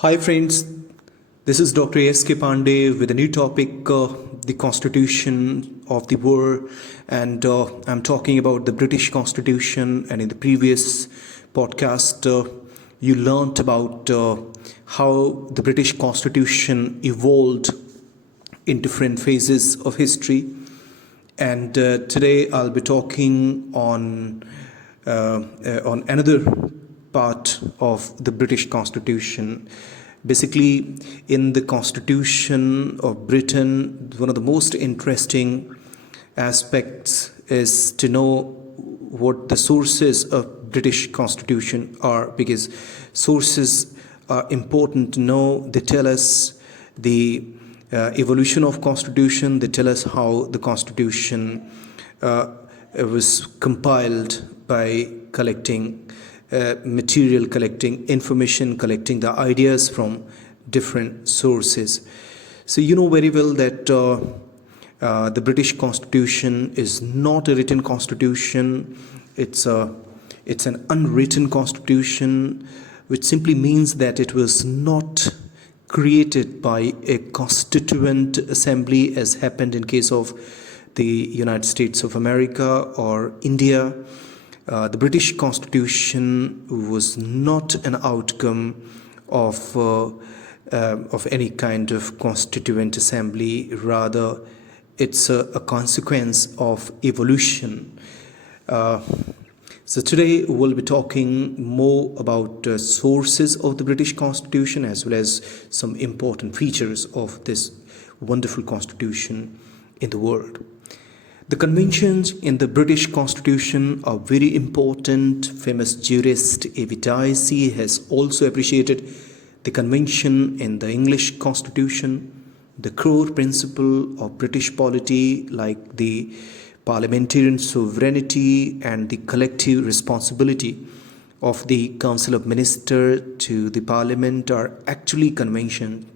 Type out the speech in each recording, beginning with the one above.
Hi friends, this is Dr. S.K. Pandey with a new topic, the Constitution of the world, and I'm talking about the British Constitution. And in the previous podcast, you learnt about how the British Constitution evolved in different phases of history. And today I'll be talking on another part of the British Constitution. Basically, in the Constitution of Britain, one of the most interesting aspects is to know what the sources of British Constitution are, because sources are important to know. They tell us the evolution of Constitution. They tell us how the Constitution was compiled by collecting material, collecting information, collecting the ideas from different sources. So you know very well that the British Constitution is not a written constitution. It's an unwritten constitution, which simply means that it was not created by a constituent assembly, as happened in case of the United States of America or India. The British Constitution was not an outcome of any kind of constituent assembly. Rather, it's a consequence of evolution. So today we'll be talking more about sources of the British Constitution, as well as some important features of this wonderful constitution in the world. The conventions in the British Constitution are very important. Famous jurist A.V. Dicey has also appreciated the convention in the English Constitution. The core principle of British polity, like the parliamentarian sovereignty and the collective responsibility of the Council of Ministers to the Parliament, are actually conventions.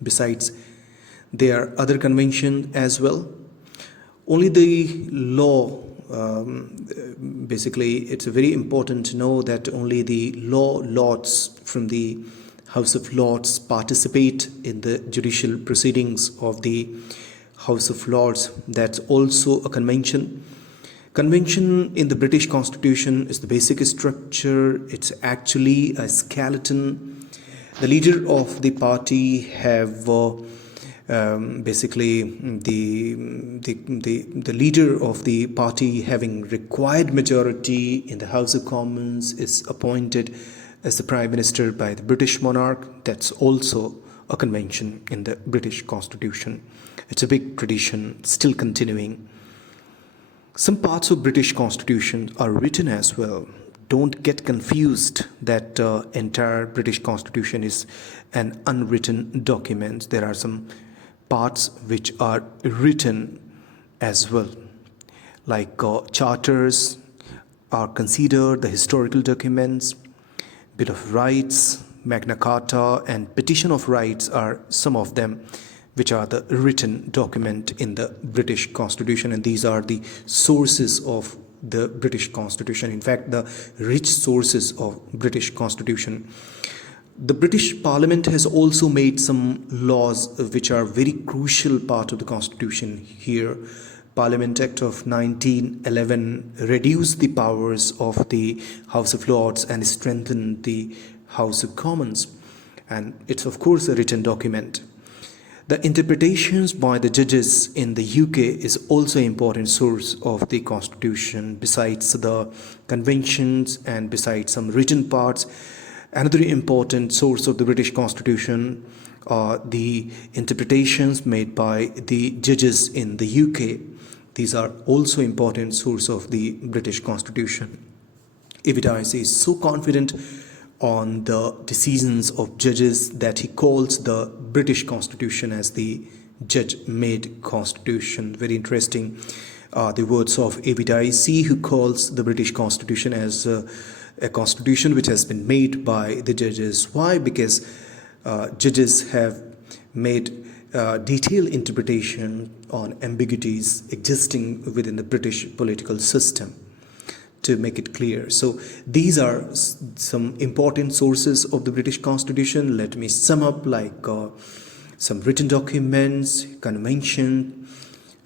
Besides, there are other conventions as well. Only the law, basically, it's very important to know that only the lords from the House of Lords participate in the judicial proceedings of the House of Lords. That's also a convention. Convention in the British Constitution is the basic structure. It's actually a skeleton. The leader of the party have basically the leader of the party, having required majority in the House of Commons, is appointed as the Prime Minister by the British monarch. That's also a convention in the British Constitution. It's a big tradition, still continuing. Some parts of British Constitution are written as well. Don't get confused that entire British Constitution is an unwritten document. There are some parts which are written as well, like charters are considered the historical documents. Bill of Rights, Magna Carta, and Petition of Rights are some of them which are the written document in the British Constitution, and these are the sources of the British Constitution. In fact, the rich sources of British Constitution. The British Parliament has also made some laws which are very crucial part of the Constitution here. Parliament Act of 1911 reduced the powers of the House of Lords and strengthened the House of Commons. And it's of course a written document. The interpretations by the judges in the UK is also an important source of the Constitution. Besides the conventions and besides some written parts, another important source of the British Constitution are the interpretations made by the judges in the UK. These are also important source of the British Constitution. A.V. Dicey is so confident on the decisions of judges that he calls the British Constitution as the judge-made constitution. Very interesting. The words of A.V. Dicey, who calls the British Constitution as a constitution which has been made by the judges. Why? Because judges have made detailed interpretation on ambiguities existing within the British political system. to make it clear. So these are some important sources of the British Constitution. Let me sum up, like some written documents, convention,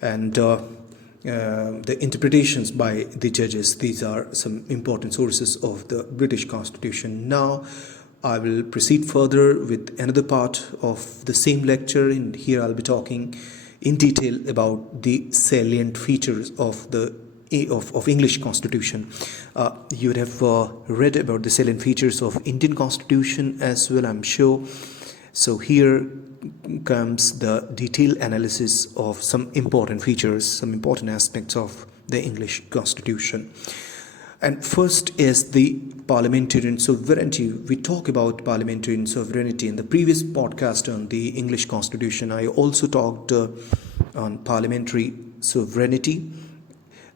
and the interpretations by the judges. These are some important sources of the British Constitution. Now I will proceed further with another part of the same lecture, and here I'll be talking in detail about the salient features of the of English Constitution. You would have read about the salient features of Indian Constitution as well, I'm sure. So here comes the detailed analysis of some important features, some important aspects of the English Constitution. And first is the parliamentarian sovereignty. We talk about parliamentarian sovereignty. In the previous podcast on the English Constitution, I also talked on parliamentary sovereignty.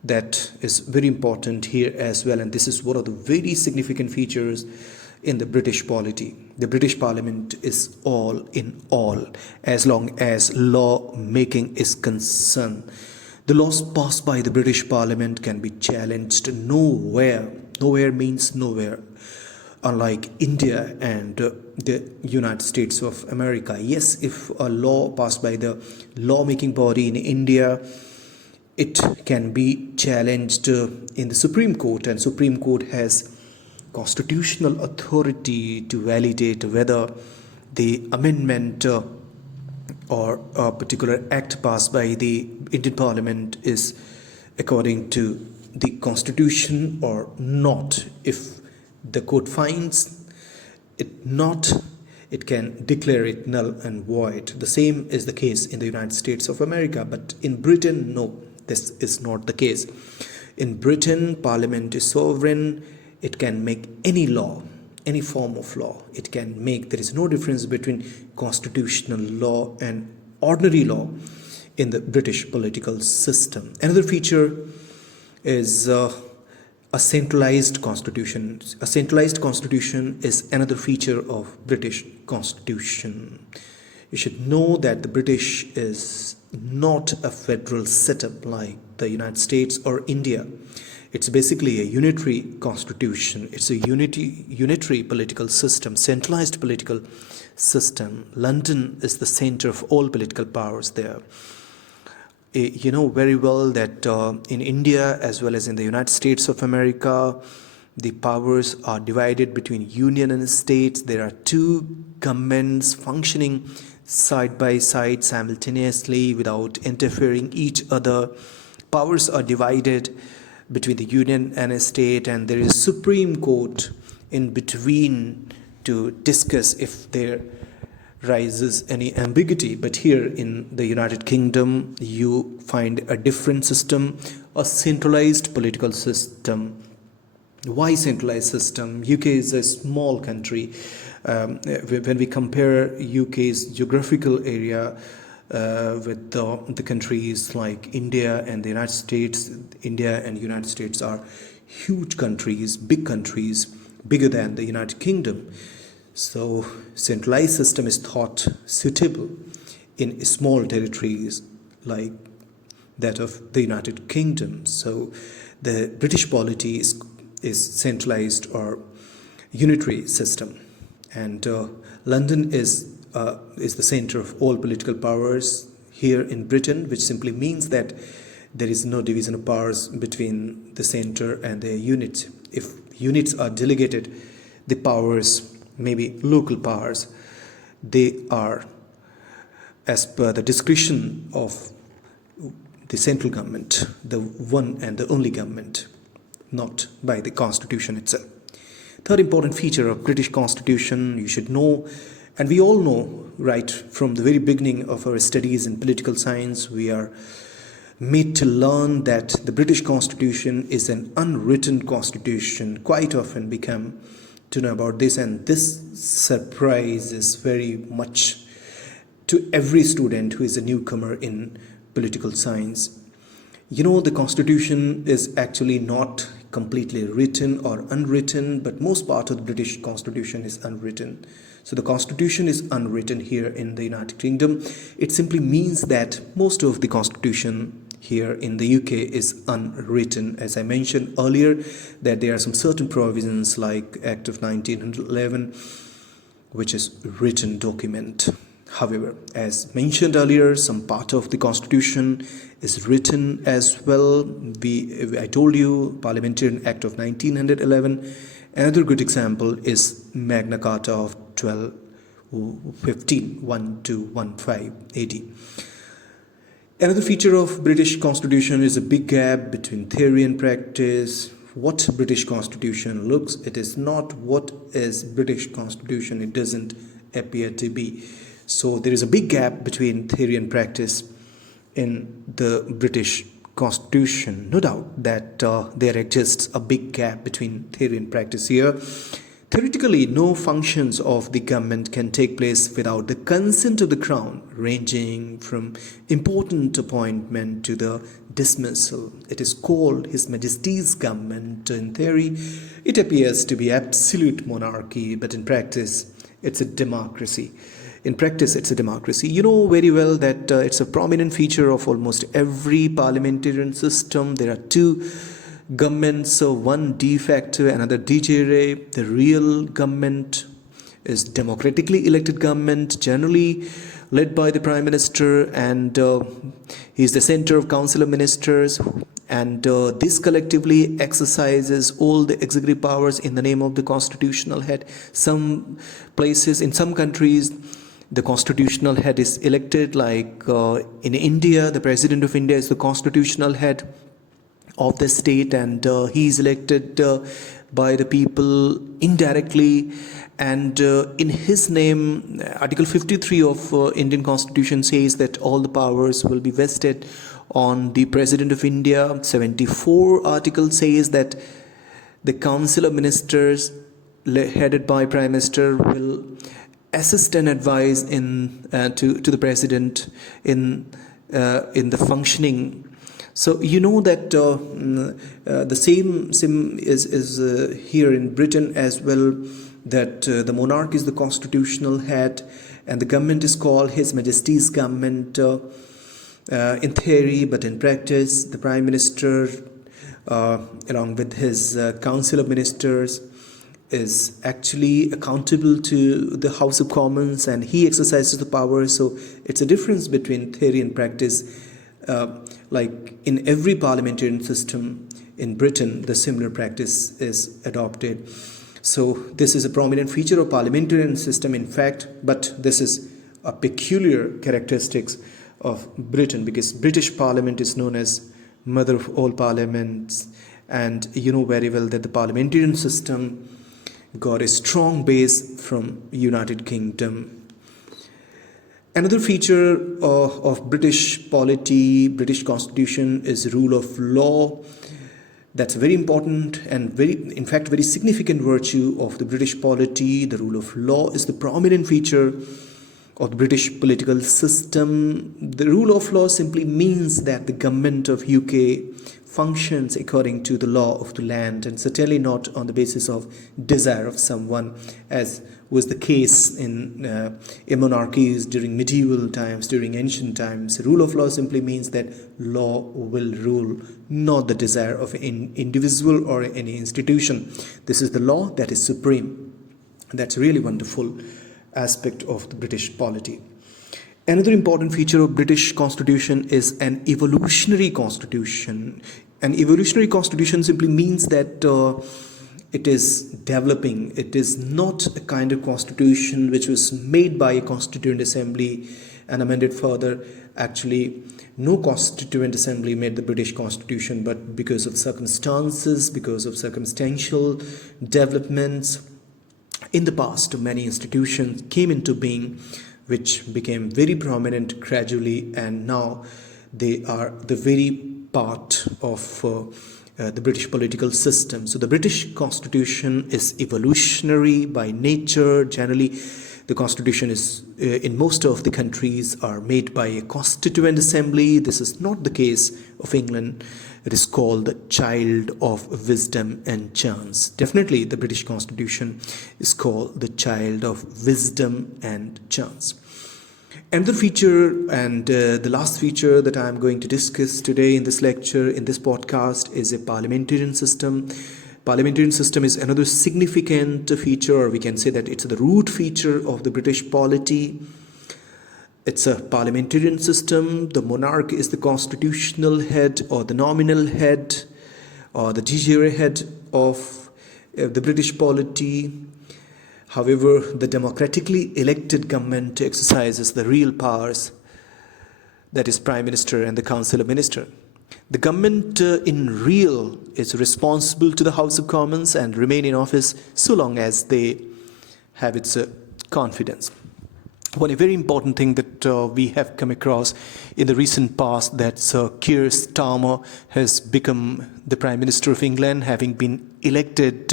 That is very important here as well, and this is one of the very significant features in the British polity. The British Parliament is all in all as long as law making is concerned. The laws passed by the British Parliament can be challenged nowhere. Nowhere means nowhere. Unlike India and the United States of America. Yes, if a law passed by the lawmaking body in India, it can be challenged in the Supreme Court, and Supreme Court has constitutional authority to validate whether the amendment or a particular act passed by the Indian Parliament is according to the Constitution or not. If the court finds it not, it can declare it null and void. The same is the case in the United States of America, but in Britain, no, this is not the case. In Britain, Parliament is sovereign. It can make any law, any form of law. It can make, there is no difference between constitutional law and ordinary law in the British political system. Another feature is a centralized constitution. A centralized constitution is another feature of British Constitution. You should know that the British is not a federal setup like the United States or India. It's basically a unitary constitution. It's a unitary political system, centralized political system. London is the center of all political powers there. You know very well that in India as well as in the United States of America, the powers are divided between union and states. There are two governments functioning side by side simultaneously without interfering each other. Powers are divided between the union and a state, and there is a Supreme Court in between to discuss if there rises any ambiguity. But here in the United Kingdom, you find a different system, a centralized political system. Why centralized system? UK is a small country. When we compare UK's geographical area with the countries like India and the United States, India and United States are huge countries, bigger than the United Kingdom. So centralized system is thought suitable in small territories like that of the United Kingdom. So the British polity is centralized or unitary system, and London is the center of all political powers here in Britain, which simply means that there is no division of powers between the center and the units. If units are delegated, the powers, maybe local powers, they are as per the discretion of the central government, the one and the only government, not by the Constitution itself. Third important feature of British Constitution, you should know, and we all know right from the very beginning of our studies in political science, we are made to learn that the British Constitution is an unwritten constitution. Quite often we come to know about this, and this surprises very much to every student who is a newcomer in political science. You know, the Constitution is actually not completely written or unwritten, but most part of the British Constitution is unwritten. So the Constitution is unwritten here in the United Kingdom. It simply means that most of the Constitution here in the UK is unwritten. As I mentioned earlier, that there are some certain provisions like Act of 1911, which is written document. However, as mentioned earlier, some part of the Constitution is written as well. I told you, Parliamentarian Act of 1911. Another good example is Magna Carta of 1215 AD. Another feature of British Constitution is a big gap between theory and practice. What British Constitution looks, it is not what is British Constitution. It doesn't appear to be. So there is a big gap between theory and practice in the British Constitution. No doubt that there exists a big gap between theory and practice here. Theoretically, no functions of the government can take place without the consent of the Crown, ranging from important appointment to the dismissal. It is called His Majesty's government. In theory, it appears to be absolute monarchy, but in practice, it's a democracy. In practice, it's a democracy. You know very well that it's a prominent feature of almost every parliamentarian system. There are two governments, one de facto, another de jure. The real government is democratically elected government, generally led by the Prime Minister, and he is the center of Council of Ministers, and this collectively exercises all the executive powers in the name of the constitutional head. Some places, in some countries, the constitutional head is elected, like in India, the President of India is the constitutional head of the state, and he is elected by the people indirectly, and in his name, Article 53 of Indian Constitution says that all the powers will be vested on the President of India. 74 article says that the Council of Ministers headed by Prime Minister will assist and advise to the President in the functioning. So you know that the same is here in Britain as well, that the monarch is the constitutional head and the government is called His Majesty's government in theory, but in practice the Prime Minister along with his Council of Ministers is actually accountable to the House of Commons, and he exercises the power. So it's a difference between theory and practice. Like in every parliamentarian system in Britain, the similar practice is adopted. So this is a prominent feature of parliamentarian system, in fact, but this is a peculiar characteristics of Britain, because British Parliament is known as mother of all parliaments, and you know very well that the parliamentarian system got a strong base from United Kingdom. Another feature of British polity, British Constitution, is rule of law. That's a very important and in fact, very significant virtue of the British polity. The rule of law is the prominent feature of the British political system. The rule of law simply means that the government of UK functions according to the law of the land, and certainly not on the basis of desire of someone, as was the case in monarchies during medieval times, during ancient times. Rule of law simply means that law will rule, not the desire of an individual or any institution. This is the law that is supreme. That's a really wonderful aspect of the British polity. Another important feature of British Constitution is an evolutionary constitution. An evolutionary constitution simply means that it is developing. It is not a kind of constitution which was made by a constituent assembly and amended further. Actually, no constituent assembly made the British Constitution, but because of circumstances, because of circumstantial developments in the past, many institutions came into being which became very prominent gradually, and now they are the very part of the British political system. So the British Constitution is evolutionary by nature. Generally, the Constitution is in most of the countries are made by a constituent assembly. This is not the case of England. It is called the child of wisdom and chance. Definitely, the British Constitution is called the child of wisdom and chance. Another feature, and the last feature that I'm going to discuss today in this lecture, in this podcast, is a parliamentarian system. Parliamentarian system is another significant feature, or we can say that it's the root feature of the British polity. It's a parliamentarian system. The monarch is the constitutional head or the nominal head or the de jure head of the British polity. However, the democratically elected government exercises the real powers, that is Prime Minister and the Council of Ministers. The government in real is responsible to the House of Commons and remain in office so long as they have its confidence. One very important thing that we have come across in the recent past, that Sir Keir Starmer has become the Prime Minister of England, having been elected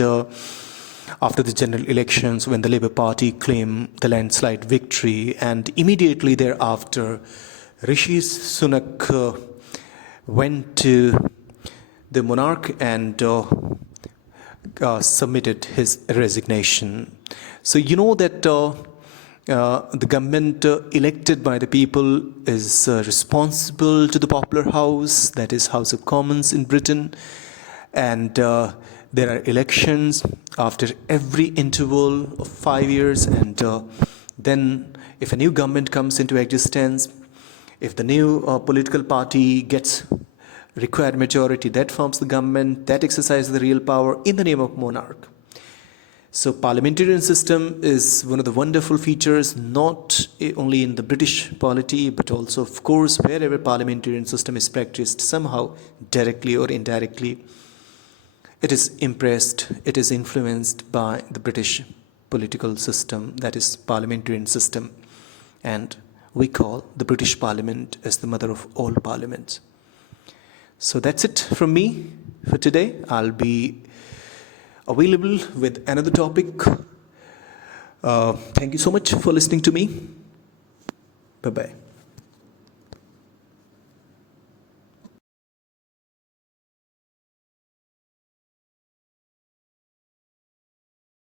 after the general elections when the Labour Party claimed the landslide victory, and immediately thereafter Rishi Sunak went to the monarch and submitted his resignation. So you know that the government elected by the people is responsible to the popular house, that is House of Commons in Britain, and there are elections after every interval of 5 years, and then if a new government comes into existence, if the new political party gets required majority, that forms the government, that exercises the real power in the name of monarch. So parliamentarian system is one of the wonderful features, not only in the British polity, but also, of course, wherever parliamentarian system is practiced somehow, directly or indirectly, it is impressed, it is influenced by the British political system, that is parliamentarian system. And we call the British Parliament as the mother of all parliaments. So that's it from me for today. I'll be available with another topic. Thank you so much for listening to me. Bye-bye.